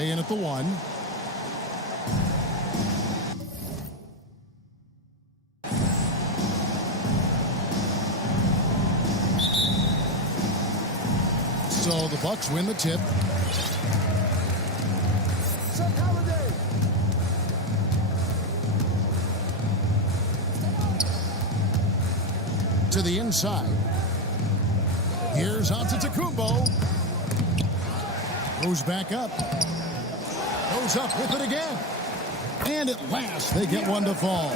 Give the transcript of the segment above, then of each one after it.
In at the one. So the Bucks win the tip. To the inside. Here's Antetokounmpo. Goes back up. Goes up with it again. And at last, they get one to fall.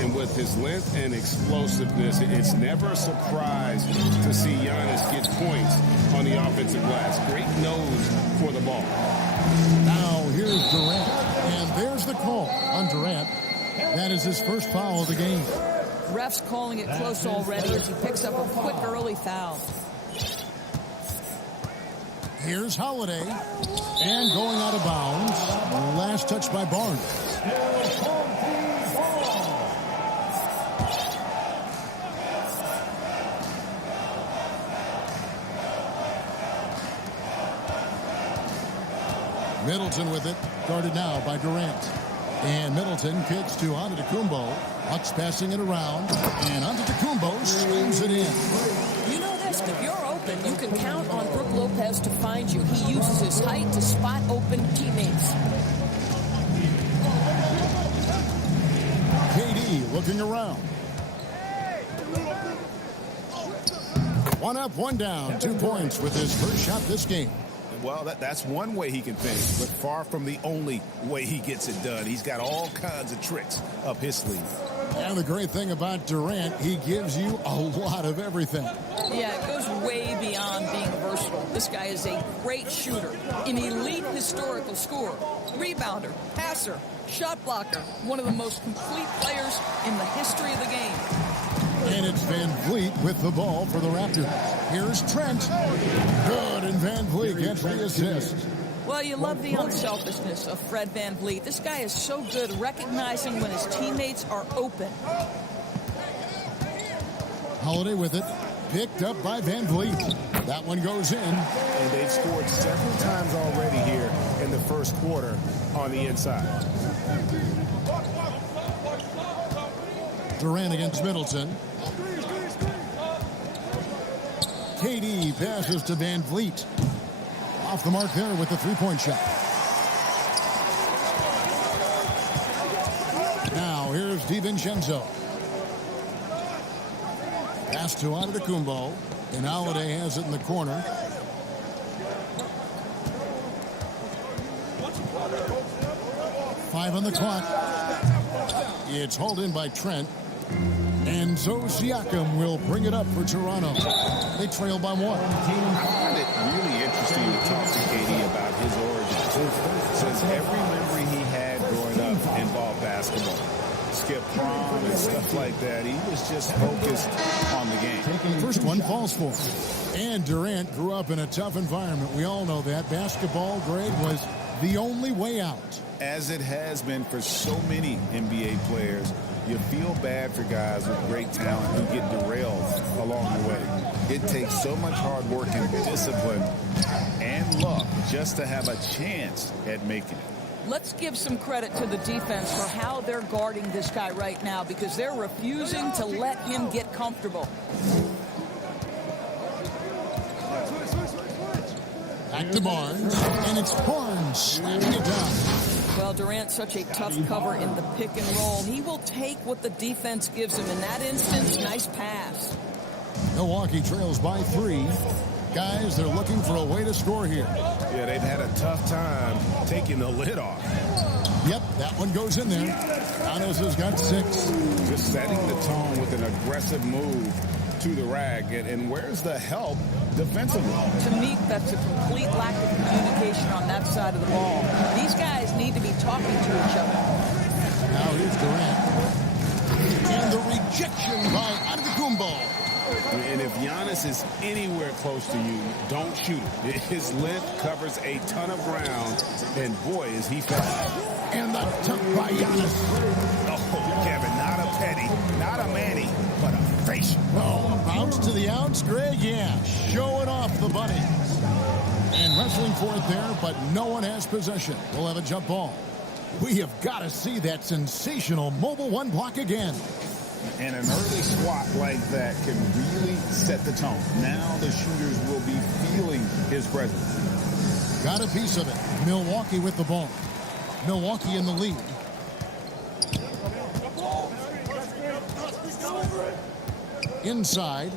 And with his length and explosiveness, it's never a surprise to see Giannis get points on the offensive glass. Great nose for the ball. Now here's Durant. And there's the call on Durant. That is his first foul of the game. Ref's calling it close already as he picks up a quick early foul. Here's Holiday. And going out of bounds. Last touch by Barnes. Middleton with it. Guarded now by Durant. And Middleton kicks to Antetokounmpo. Bucks passing it around. And Antetokounmpo swings it in. You know this, if you're open, you can count on Brook Lopez to find you. He uses his height to spot open teammates. KD looking around. One up, one down. 2 points with his first shot this game. Well, that's one way he can finish, but far from the only way he gets it done. He's got all kinds of tricks up his sleeve. And the great thing about Durant, he gives you a lot of everything. Yeah, it goes way beyond being versatile. This guy is a great shooter, an elite historical scorer, rebounder, passer, shot blocker, one of the most complete players in the history of the game. And it's Van Vliet with the ball for the Raptors. Here's Trent. Good, and Van Vliet gets the assist. Well, you love the unselfishness of Fred Van Vliet. This guy is so good recognizing when his teammates are open. Holiday with it. Picked up by Van Vliet. That one goes in. And they've scored several times already here in the first quarter on the inside. Durant against Middleton. KD passes to Van Vliet. Off the mark there with the three-point shot. Now here's DiVincenzo. Pass to Antetokounmpo. And Holiday has it in the corner. Five on the clock. It's hauled in by Trent. And so Siakam will bring it up for Toronto. They trail by one. I find it really interesting to talk to KD about his origins. Since every memory he had growing up involved basketball. Skip prom and stuff like that. He was just focused on the game. First one falls for him. And Durant grew up in a tough environment. We all know that. Basketball, Greg, was the only way out. As it has been for so many NBA players, you feel bad for guys with great talent who get derailed along the way. It takes so much hard work and discipline and luck just to have a chance at making it. Let's give some credit to the defense for how they're guarding this guy right now because they're refusing to let him get comfortable. Back to Barnes, and it's Barnes slapping it down. Well, Durant's such a tough cover in the pick and roll. He will take what the defense gives him. In that instance, nice pass. Milwaukee trails by 3. Guys, they're looking for a way to score here. Yeah, they've had a tough time taking the lid off. Yep, that one goes in there. Giannis has got 6. Just setting the tone with an aggressive move to the rack. And where's the help defensively? To me, that's a complete lack of communication on that side of the ball. These guys need to be talking to each other. Now here's Durant. And the rejection by Antetokounmpo. And if Giannis is anywhere close to you, don't shoot it. His length covers a ton of ground, and boy, is he fast. And the tuck by Giannis. Oh, Kevin, not a petty, not a Manny, but a facial. Oh, bounce to the outs, Greg? Yeah, showing off the bunnies. And wrestling for it there, but no one has possession. We'll have a jump ball. We have got to see that sensational mobile one block again. And an early swat like that can really set the tone. Now the shooters will be feeling his presence. Got a piece of it. Milwaukee with the ball. Milwaukee in the lead. Inside.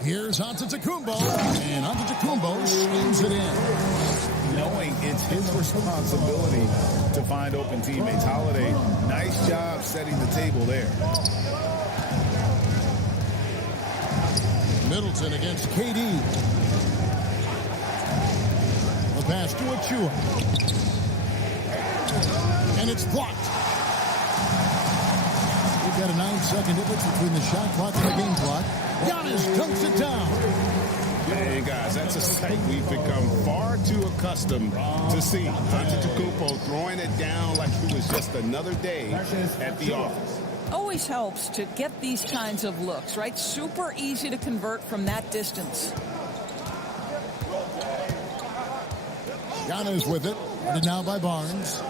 Here's Antetokounmpo. And Antetokounmpo swings it in. Knowing it's his responsibility to find open teammates. Holiday, nice job setting the table there. Middleton against KD. The pass to Achua. And it's blocked. We've got a 9-second difference between the shot clock and the game clock. Giannis dunks it down. Man, guys, that's a sight we've become far too accustomed to see. Antetokounmpo throwing it down like it was just another day at the office. Always helps to get these kinds of looks, right? Super easy to convert from that distance. Giannis with it. Headed now by Barnes.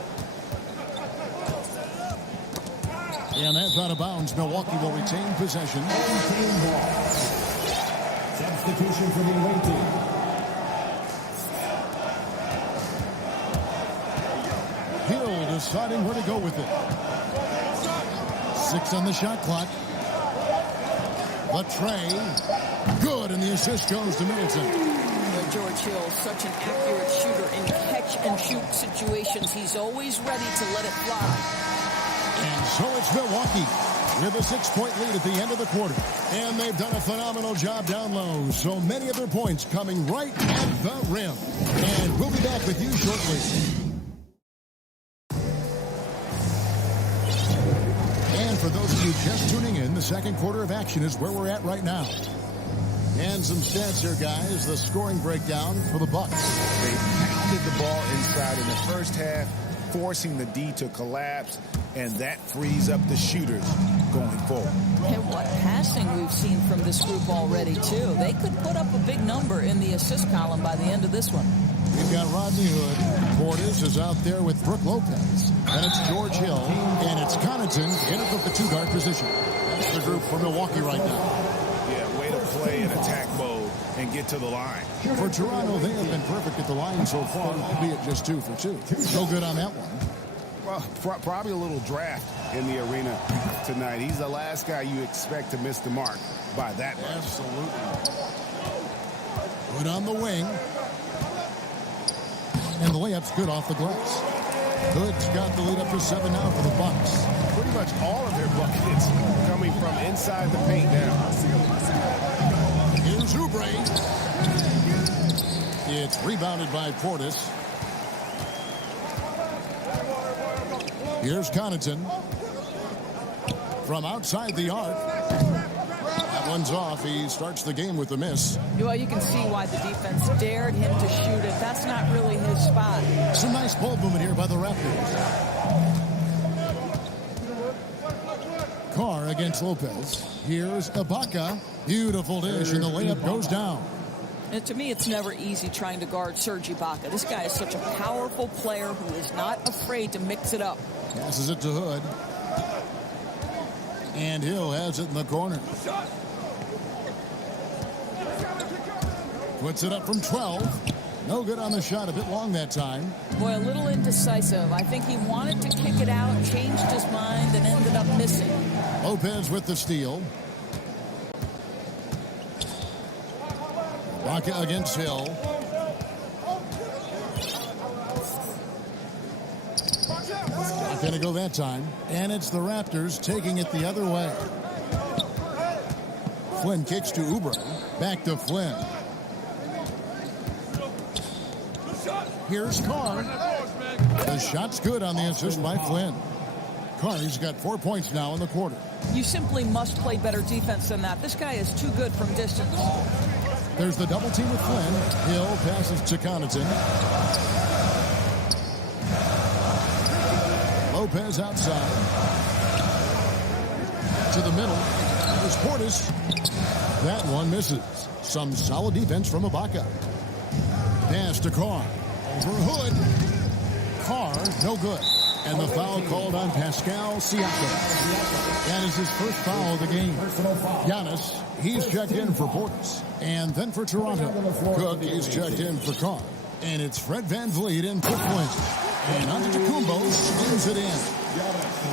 And that's out of bounds. Milwaukee will retain possession. Substitution for the away team. Hill deciding where to go with it. 6 on the shot clock. The tray. Good, and the assist goes to Middleton. George Hill, such an accurate shooter in catch-and-shoot situations. He's always ready to let it fly. And so it's Milwaukee with a 6-point lead at the end of the quarter. And they've done a phenomenal job down low. So many of their points coming right at the rim. And we'll be back with you shortly. And for those of you just tuning in, the second quarter of action is where we're at right now. And some stats here, guys. The scoring breakdown for the Bucks. They pounded the ball inside in the first half, forcing the D to collapse, and that frees up the shooters going forward. And what passing we've seen from this group already, too. They could put up a big number in the assist column by the end of this one. We've got Rodney Hood. Portis is out there with Brook Lopez. And it's George Hill. And it's Connaughton in at the 2-guard position. That's the group for Milwaukee right now. Yeah, way to play in attack mode and get to the line. For Toronto, they have been perfect at the line so far, albeit just 2 for 2. So good on that one. Well, probably a little draft in the arena tonight. He's the last guy you expect to miss the mark by that much. Absolutely. Good on the wing. And the layup's good off the glass. Hood's got the lead up to 7 now for the Bucks. Pretty much all of their buckets coming from inside the paint now. Here's Oubre. It's rebounded by Portis. Here's Connaughton. From outside the arc. That one's off. He starts the game with a miss. Well, you can see why the defense dared him to shoot it. That's not really his spot. Some nice ball movement here by the Raptors. Carr against Lopez. Here's Ibaka. Beautiful dish, and the layup goes down. And to me, it's never easy trying to guard Serge Ibaka. This guy is such a powerful player who is not afraid to mix it up. Passes it to Hood. And Hill has it in the corner. Puts it up from 12. No good on the shot. A bit long that time. Boy, a little indecisive. I think he wanted to kick it out, changed his mind, and ended up missing. Lopez with the steal. Ibaka against Hill. Not going to go that time. And it's the Raptors taking it the other way. Flynn kicks to Oubre. Back to Flynn. Here's Carr. The shot's good on the assist by Flynn. Carr's got 4 points now in the quarter. You simply must play better defense than that. This guy is too good from distance. There's the double team with Flynn. Hill passes to Connaughton. Lopez outside. To the middle. Here's Portis. That one misses. Some solid defense from Ibaka. Pass to Carr. Over Hood. Carr, no good. And the foul called on Pascal Siakam. That is his first foul of the game. Giannis, he's checked in for Portis. And then for Toronto, Cook is checked in for Carr. And it's Fred VanVleet in for Flint. And Antetokounmpo slings it in.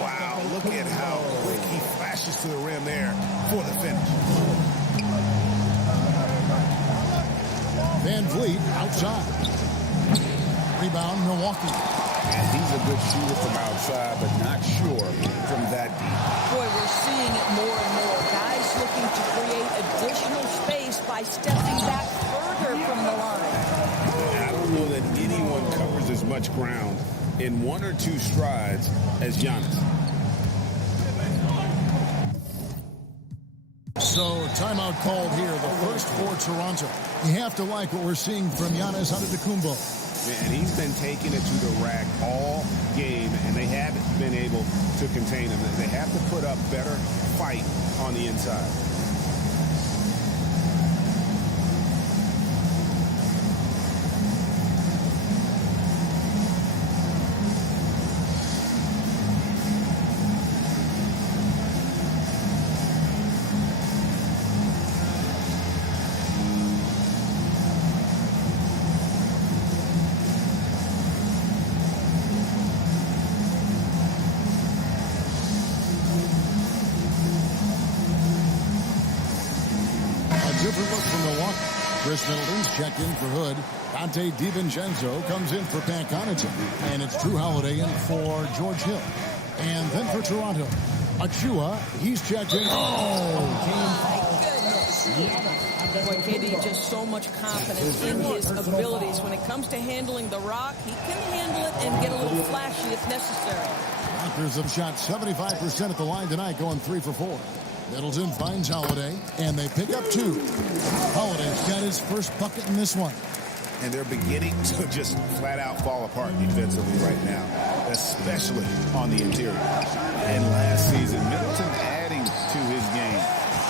Wow, look at how quick he flashes to the rim there for the finish. VanVleet outside. Rebound, Milwaukee. And he's a good shooter from outside, but not sure from that deep. Boy, we're seeing it more and more. Guys looking to create additional space by stepping back further from the line. I don't know that anyone covers as much ground in one or two strides as Giannis. So, timeout called here, the first for Toronto. You have to like what we're seeing from Giannis Antetokounmpo. And he's been taking it to the rack all game, and they haven't been able to contain him. They have to put up better fight on the inside. Different look from Milwaukee. Chris Middleton's checked in for Hood. Dante DiVincenzo comes in for Pat Connaughton. And it's Drew Holiday in for George Hill. And then for Toronto, Achua, he's checked in. Oh, my goodness. Boy, KD just so much confidence in his abilities. When it comes to handling the rock, he can handle it and get a little flashy if necessary. Raptors have shot 75% at the line tonight, going 3 for 4. Middleton finds Holiday, and they pick up 2. Holiday's got his first bucket in this one. And they're beginning to just flat out fall apart defensively right now, especially on the interior. And last season, Middleton adding to his game,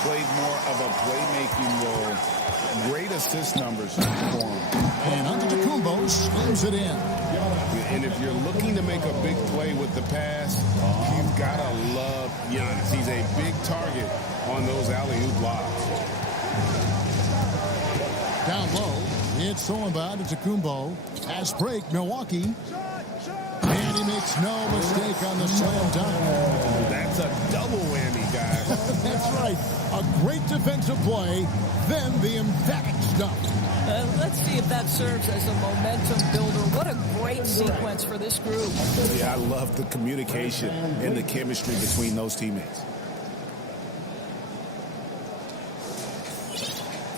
played more of a playmaking role. Great assist numbers for him. And Antetokounmpo slams it in. And if you're looking to make a big play with the pass, you've got to love Giannis. He's a big target on those alley-oop blocks. Down low, it's Solomon Antetokounmpo. Pass break, Milwaukee. And he makes no mistake on the slam dunk. That's a double whammy, guys. That's right. A great defensive play, then the emphatic stuff. Let's see if that serves as a momentum builder. What a great sequence for this group. Yeah, I love the communication and the chemistry between those teammates.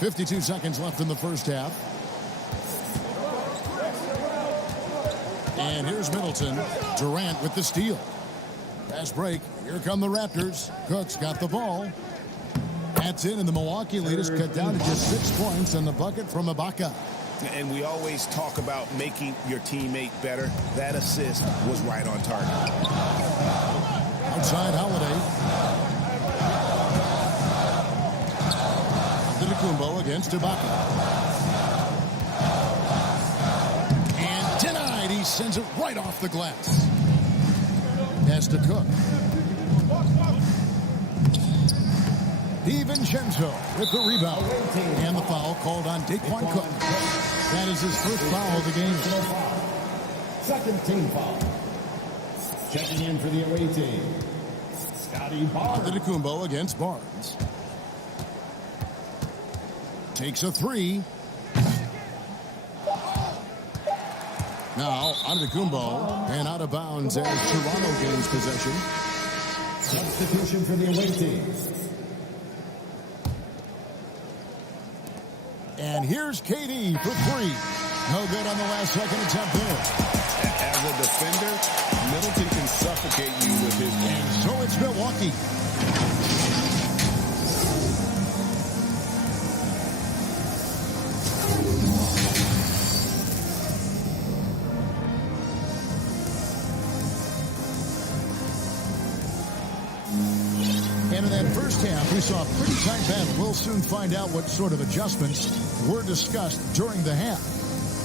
52 seconds left in the first half. And here's Middleton. Durant with the steal. Fast break. Here come the Raptors. Cook's got the ball. That's in, and the Milwaukee lead is cut down to just 6 points and the bucket from Ibaka. And we always talk about making your teammate better. That assist was right on target. Outside Holiday. Antetokounmpo against Ibaka. And denied. He sends it right off the glass. Pass to Cook. DiVincenzo with the rebound. And the foul called on Daquan Cook. That is his first foul of the game. Second team foul. Checking in for the away team, Scotty Barnes. Antetokounmpo against Barnes. Takes a 3. Now, Antetokounmpo, and out of bounds as Toronto gains possession. Substitution for the away team. And here's KD for 3. No good on the last second attempt there. As a defender, Middleton can suffocate you with his game. And so it's Milwaukee. And in that First half, we saw a pretty tight battle. We'll soon find out what sort of adjustments were discussed during the half.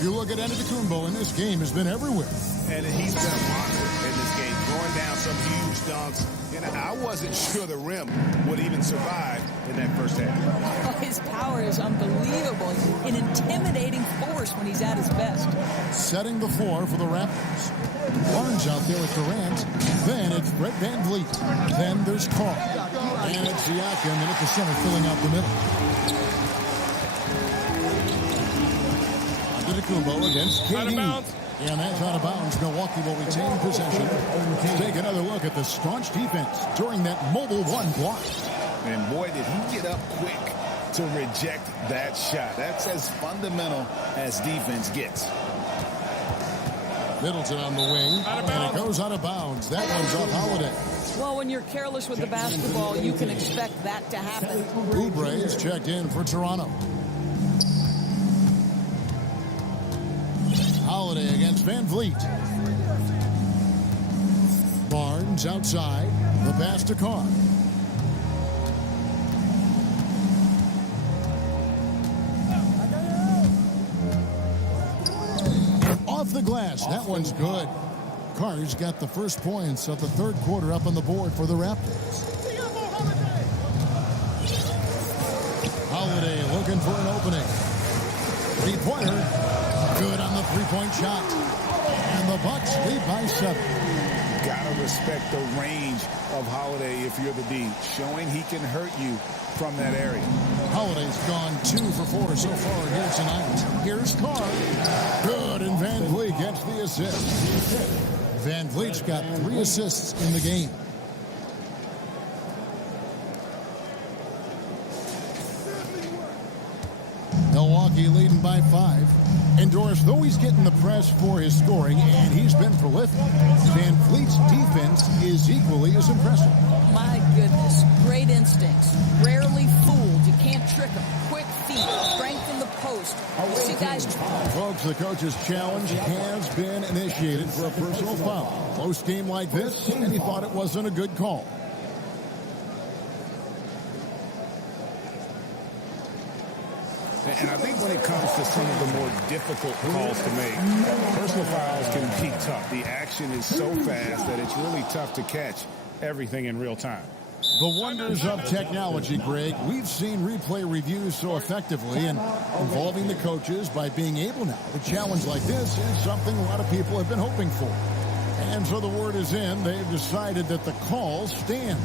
You look at Antetokounmpo in this game, has been everywhere. And he's been a monster in this game, throwing down some huge dunks. And I wasn't sure the rim would even survive in that first half. Oh, his power is unbelievable. An intimidating force when he's at his best. Setting the floor for the Raptors. Barnes out there with Durant. Then it's Brett Van Vliet. Then there's Carl. And it's Siakam and at the center filling out the middle. Antetokounmpo against KD. Out of bounds. And that's out of bounds. Milwaukee will retain possession. Take another look at the staunch defense during that mobile one block. And boy, did he get up quick to reject that shot. That's as fundamental as defense gets. Middleton on the wing. And it goes out of bounds. That one's off Holiday. Well, when you're careless with the basketball, you can expect that to happen. Oubre is checked in for Toronto. Holiday against Van Vliet. Barnes outside. The pass to Carr. Off the glass. That one's good. Carr's got the first points of the third quarter up on the board for the Raptors. Holiday looking for an opening. Three-pointer. Good on the three-point shot. And the Bucks lead by 7. Gotta respect the range of Holiday if you're the D, showing he can hurt you from that area. Holiday's gone 2 for 4 so far here tonight. Here's Carr. Good, and Van Vliet gets the assist. Van Vliet's got 3 assists in the game. Milwaukee leading by 5. And Doris, though he's getting the press for his scoring, and he's been prolific, Van Vliet's defense is equally as impressive. My goodness, great instincts. Rarely fooled. You can't trick him. Quick feet, strength in the post. See, guys. Folks, the coach's challenge has been initiated for a personal foul. Close game like this, and he thought it wasn't a good call. And I think when it comes to some of the more difficult calls to make, personal fouls can be tough. The action is so fast that it's really tough to catch everything in real time. The wonders of technology, Greg. We've seen replay reviews so effectively, and involving the coaches by being able now to challenge like this is something a lot of people have been hoping for. And so the word is in. They've decided that the call stands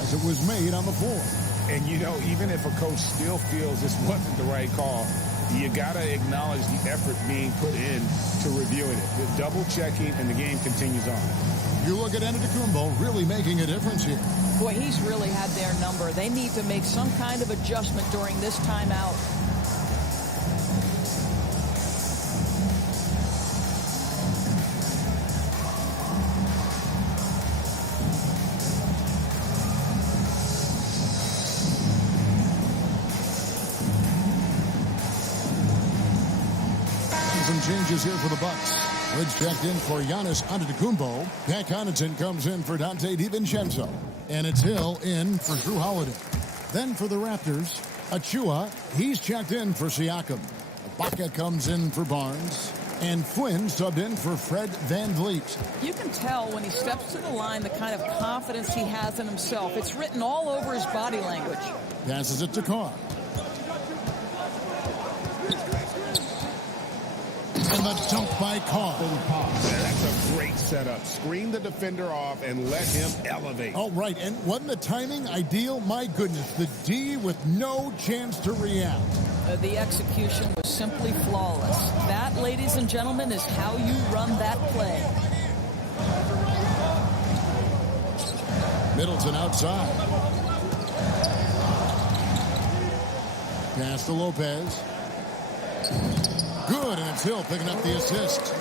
as it was made on the floor. And, you know, even if a coach still feels this wasn't the right call, you got to acknowledge the effort being put in to reviewing it. The double-checking, and the game continues on. You look at Antetokounmpo really making a difference here. Boy, he's really had their number. They need to make some kind of adjustment during this timeout. Some changes here for the Bucks. Woods checked in for Giannis Antetokounmpo. Pat Connaughton comes in for Dante DiVincenzo. And it's Hill in for Drew Holiday. Then for the Raptors, Achua, he's checked in for Siakam. Ibaka comes in for Barnes. And Flynn subbed in for Fred Van Vliet. You can tell when he steps to the line the kind of confidence he has in himself. It's written all over his body language. Passes it to Carr. And the dunk by Carr. That's a great setup. Screen the defender off and let him elevate. Oh, right. And wasn't the timing ideal? My goodness, the D with no chance to react. The execution was simply flawless. That, ladies and gentlemen, is how you run that play. Middleton outside. Pass to Lopez. Good, and it's Hill picking up the assist.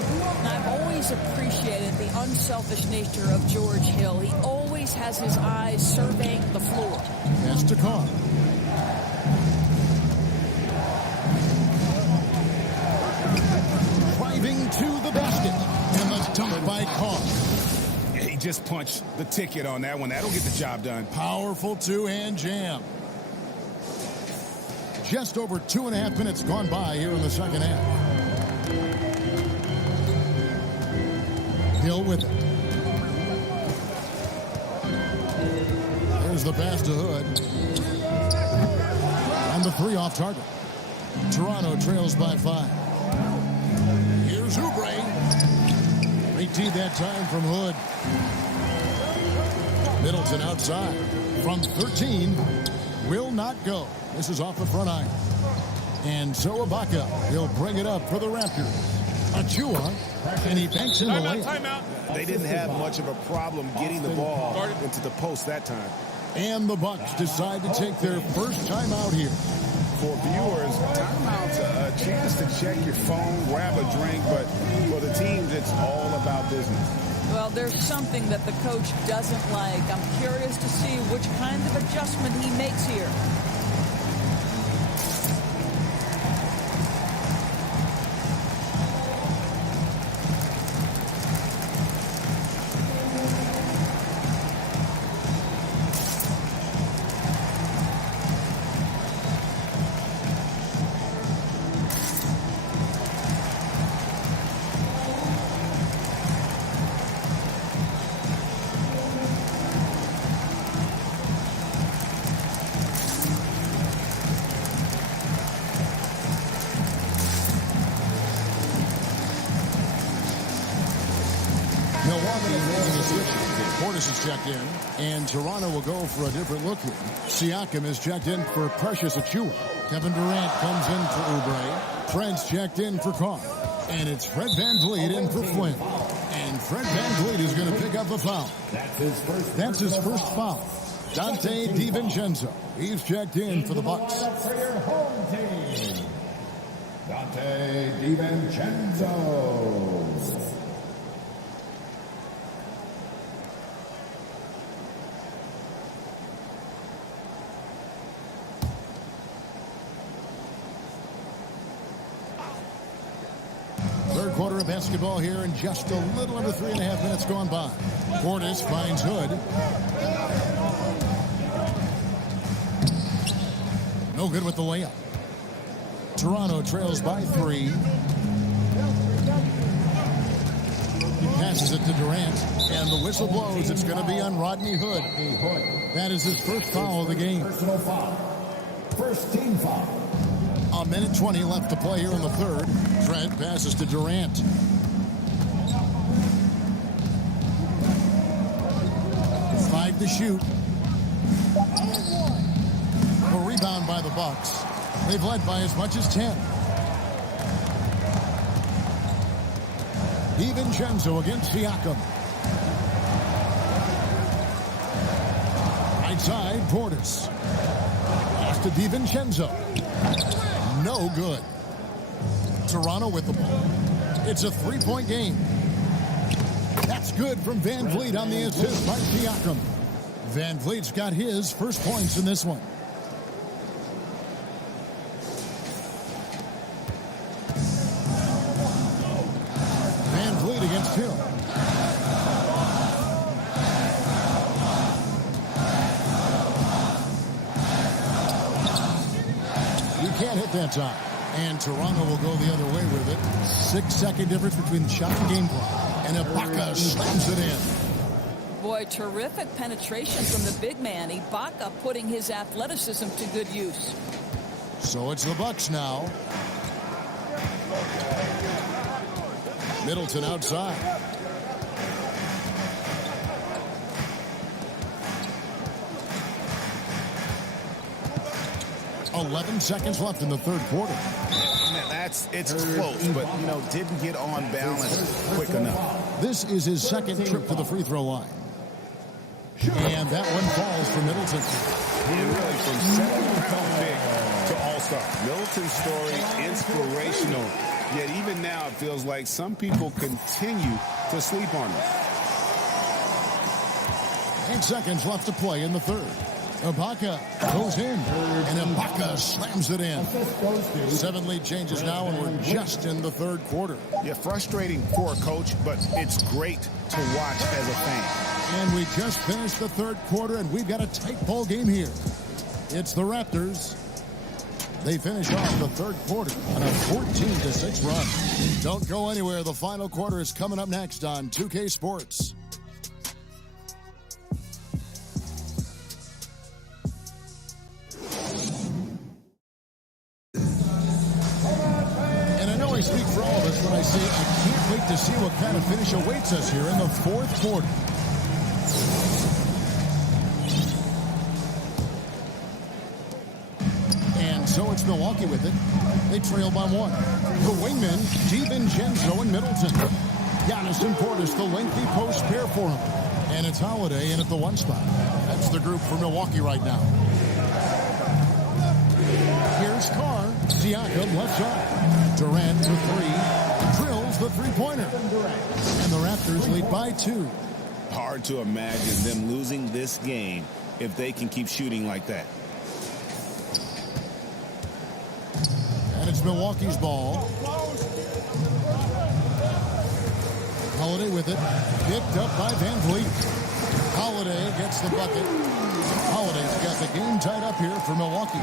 I've always appreciated the unselfish nature of George Hill. He always has his eyes surveying the floor. Pass to Carr. Driving to the basket. And the dunk by Carr. He just punched the ticket on that one. That'll get the job done. Powerful two-hand jam. Just over 2.5 minutes gone by here in the second half. Hill with it. There's the pass to Hood. And the three off target. Toronto trails by 5. Here's Oubre. They teed that time from Hood. Middleton outside. From 13. Will not go. This is off the front iron. And so Ibaka, he'll bring it up for the Raptors. Achua, and he banks in the layup. Timeout. They didn't have much of a problem getting the ball into the post that time. And the Bucks decide to take their first timeout here. For viewers, timeout's a chance to check your phone, grab a drink, but for the teams, it's all about business. Well, there's something that the coach doesn't like. I'm curious to see which kind of adjustment he makes here. Portis is checked in, and Toronto will go for a different look here. Siakam is checked in for Precious Achua. Kevin Durant comes in for Oubre. Fred's checked in for Carr. And it's Fred VanVleet in for Flynn. And Fred VanVleet is going to pick up a foul. That's his first foul. Dante DiVincenzo. He's checked in for the Bucks. Dante DiVincenzo. Third quarter of basketball here, and just a little under 3.5 minutes gone by. Portis finds Hood. No good with the layup. Toronto trails by 3. He passes it to Durant, and the whistle blows. It's going to be on Rodney Hood. That is his first foul of the game. Personal foul. First team foul. A minute 20 left to play here in the third. Trent passes to Durant. Five to shoot. A rebound by the Bucks. They've led by as much as 10. DiVincenzo against Siakam. Right side, Portis. Pass to DiVincenzo. No good. Toronto with the ball. It's a three-point game. That's good from VanVleet on the assist by Siakam. VanVleet's got his first points in this one. VanVleet against Hill. You can't hit that time. And Toronto will go the other way with it. 6-second difference between the shot and game clock. And Ibaka slams it in. Boy, terrific penetration from the big man. Ibaka putting his athleticism to good use. So it's the Bucks now. Middleton outside. .11 seconds left in the third quarter. It's close, but, didn't get on balance quick enough. This is his second trip to the free throw line. And that one falls for Middleton. And really, from second-round pick to all-star. Middleton's story, inspirational. Yet even now, it feels like some people continue to sleep on him. 8 seconds left to play in the third. Ibaka goes in, and Ibaka slams it in. 7 lead changes now, and we're just in the third quarter. Yeah, frustrating for a coach, but it's great to watch as a fan. And we just finished the third quarter, and we've got a tight ball game here. It's the Raptors. They finish off the third quarter on a 14-6 run. Don't go anywhere. The final quarter is coming up next on 2K Sports. And I know I speak for all of us when I say I can't wait to see what kind of finish awaits us here in the fourth quarter. So it's Milwaukee with it. They trail by 1. The wingman, DiVincenzo and Middleton. Giannis and Portis, the lengthy post pair for him. And it's Holiday in at the 1 spot. That's the group for Milwaukee right now. Here's Carr. Siakam left side. Durant to 3. Drills the three-pointer. And the Raptors lead by 2. Hard to imagine them losing this game if they can keep shooting like that. And it's Milwaukee's ball. Holiday with it. Picked up by Van Vliet. Holiday gets the bucket. Holiday's got the game tied up here for Milwaukee.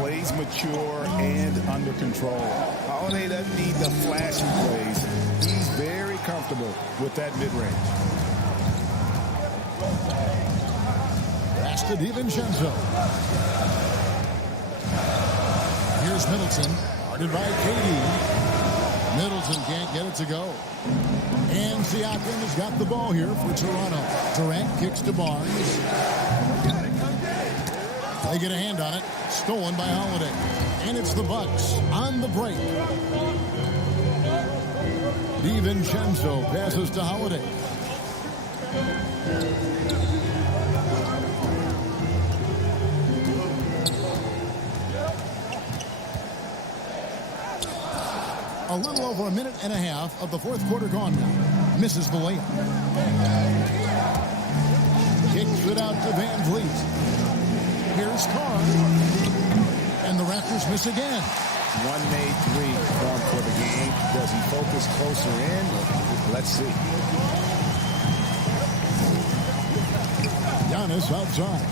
Plays mature and under control. Holiday doesn't need the flashy plays. He's very comfortable with that mid-range. Pass to DiVincenzo. Here's Middleton, guarded by KD. Middleton can't get it to go. And Siakam has got the ball here for Toronto. Durant kicks to Barnes. They get a hand on it. Stolen by Holiday. And it's the Bucks on the break. DiVincenzo passes to Holiday. A little over a minute and a half of the fourth quarter gone now. Misses the layup. Kicks it out to Van Vliet. Here's Carr. And the Raptors miss again. 1 made 3 form for the game. Does he focus closer in? Let's see. Giannis outside.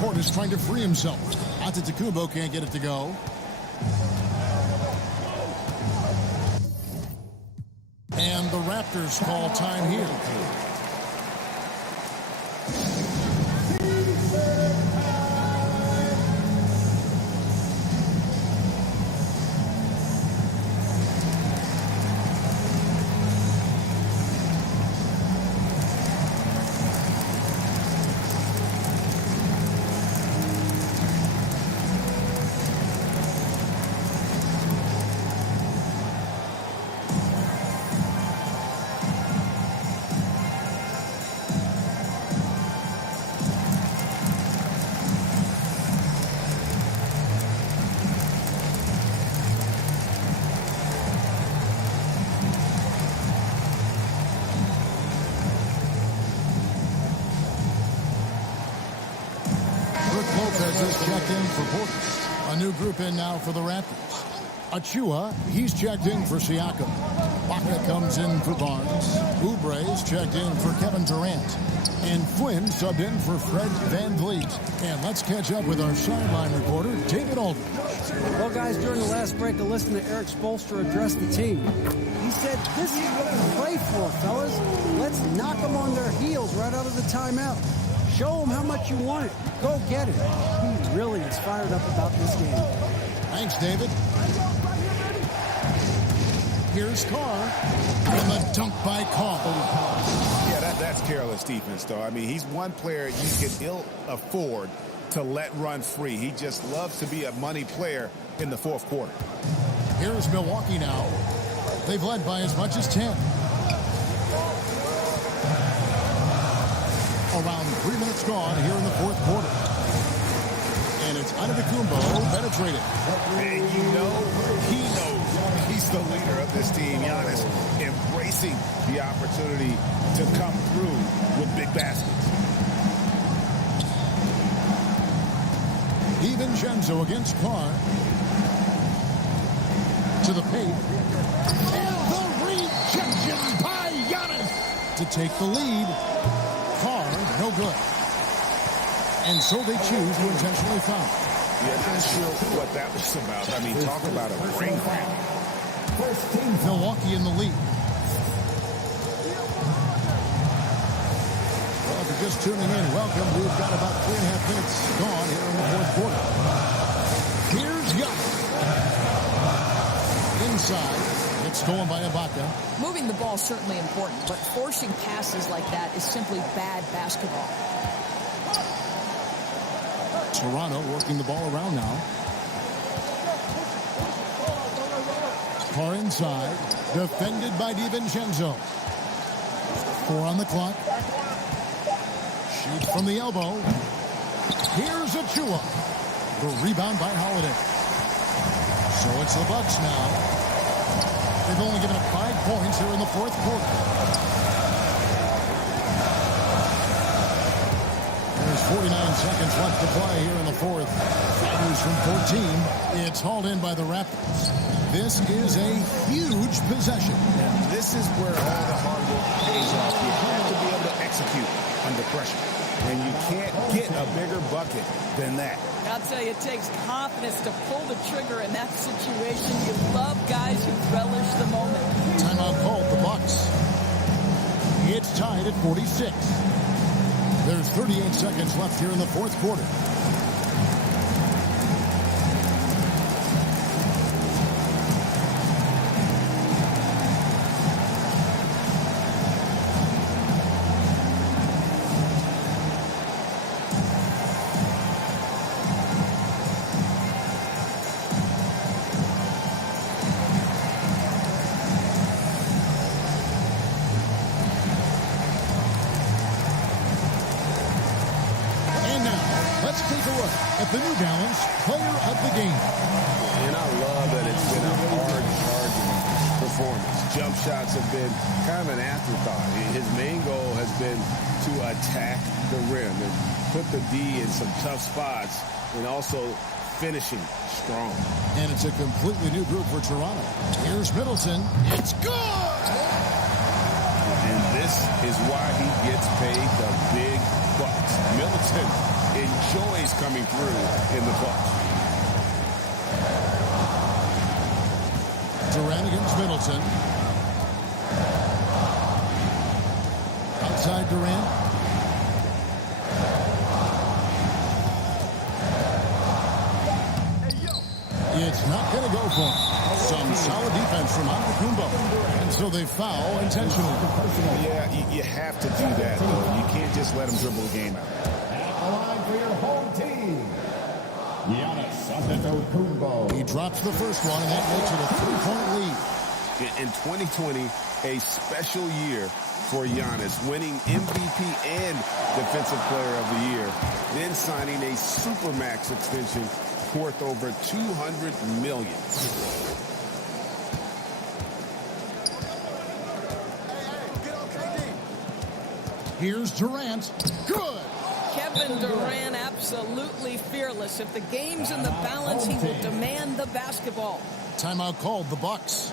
Portis trying to free himself. Antetokounmpo can't get it to go. And the Raptors call time here. Checked in for Portis. A new group in now for the Raptors. Achua, he's checked in for Siakam. Baca comes in for Barnes. Oubre's checked in for Kevin Durant. And Flynn subbed in for Fred Van Vliet. And let's catch up with our sideline reporter, David Aldridge. Well, guys, during the last break, I listened to Eric Spoelstra address the team. He said, this is what we play for, fellas. Let's knock them on their heels right out of the timeout. Show them how much you want it. Go get it. He really is fired up about this game. Thanks, David. Here's Carr. And the dunk by Carr. Yeah, that's careless defense, though. I mean, he's one player you can ill afford to let run free. He just loves to be a money player in the fourth quarter. Here's Milwaukee now. They've led by as much as 10. Around 3 minutes gone here in the fourth quarter. And it's Antetokounmpo penetrated. And you know, he knows he's the leader of this team. Giannis embracing the opportunity to come through with big baskets. DiVincenzo against Carr. To the paint. And the rejection by Giannis to take the lead. Carr, no good. And so they choose to intentionally foul. Yeah, not sure what that was about. I mean, talk about a brain cramp. Milwaukee in the lead. Well, if you're just tuning in, welcome. We've got about 3.5 minutes gone here in the fourth quarter. Here's Giannis. Inside. It's stolen by Ibaka. Moving the ball is certainly important, but forcing passes like that is simply bad basketball. Toronto working the ball around now. Carr inside. Defended by DiVincenzo. 4 on the clock. Shoots from the elbow. Here's Achua. The rebound by Holiday. So it's the Bucks now. They've only given up 5 points here in the fourth quarter. There's 49 seconds left to play here in the fourth. Fighters from 14. It's hauled in by the Raptors. This is a huge possession. And this is where all the hard work pays off. You have to be able to execute under pressure. And you can't get a bigger bucket than that. I'll tell you, it takes confidence to pull the trigger in that situation. You love guys who relish the moment. Timeout called the Bucks. It's tied at 46. There's 38 seconds left here in the fourth quarter. At the New Balance Player of the Game. And I love that it's been a hard-charging performance. Jump shots have been kind of an afterthought. His main goal has been to attack the rim and put the D in some tough spots and also finishing strong. And it's a completely new group for Toronto. Here's Middleton. It's good! And this is why he gets paid the big bucks. Middleton enjoys coming through in the clutch. Durant against Middleton. Outside Durant. It's not going to go for him. Some solid defense from Antetokounmpo. And so they foul intentionally. Yeah, you have to do that, though. You can't just let him dribble the game out. For your home team, Giannis Antetokounmpo. He drops the first one, and that makes it a 3-point lead. In 2020, a special year for Giannis, winning MVP and Defensive Player of the Year, then signing a Supermax extension worth over $200 million. Here's Durant. Good! Kevin Durant absolutely fearless. If the game's in the balance, he will demand the basketball. Timeout called the Bucks.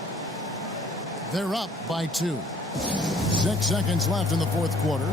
They're up by 2. 6 seconds left in the fourth quarter.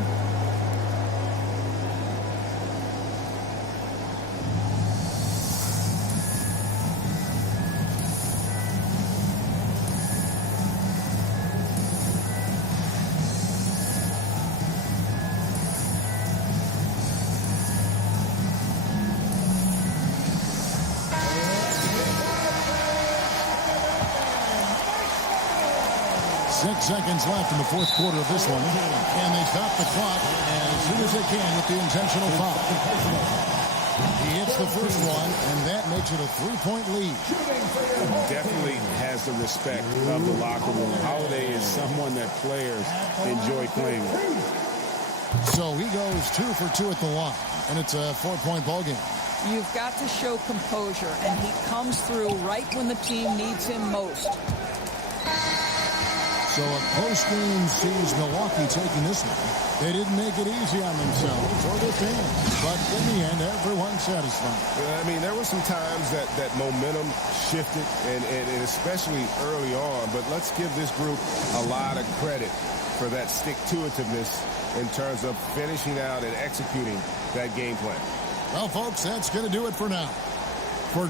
Seconds left in the fourth quarter of this one, and they stop the clock as soon as they can with the intentional foul. He hits the first one, and that makes it a 3-point lead. Definitely has the respect of the locker room. Holiday is someone that players enjoy playing with. So he goes 2 for 2 at the line, and it's a 4-point ball game. You've got to show composure, and he comes through right when the team needs him most. So a post-game sees Milwaukee taking this one. They didn't make it easy on themselves or their fans, but in the end, everyone's satisfied. I mean, there were some times that momentum shifted, and especially early on, but let's give this group a lot of credit for that stick-to-itiveness in terms of finishing out and executing that game plan. Well, folks, that's going to do it for now. For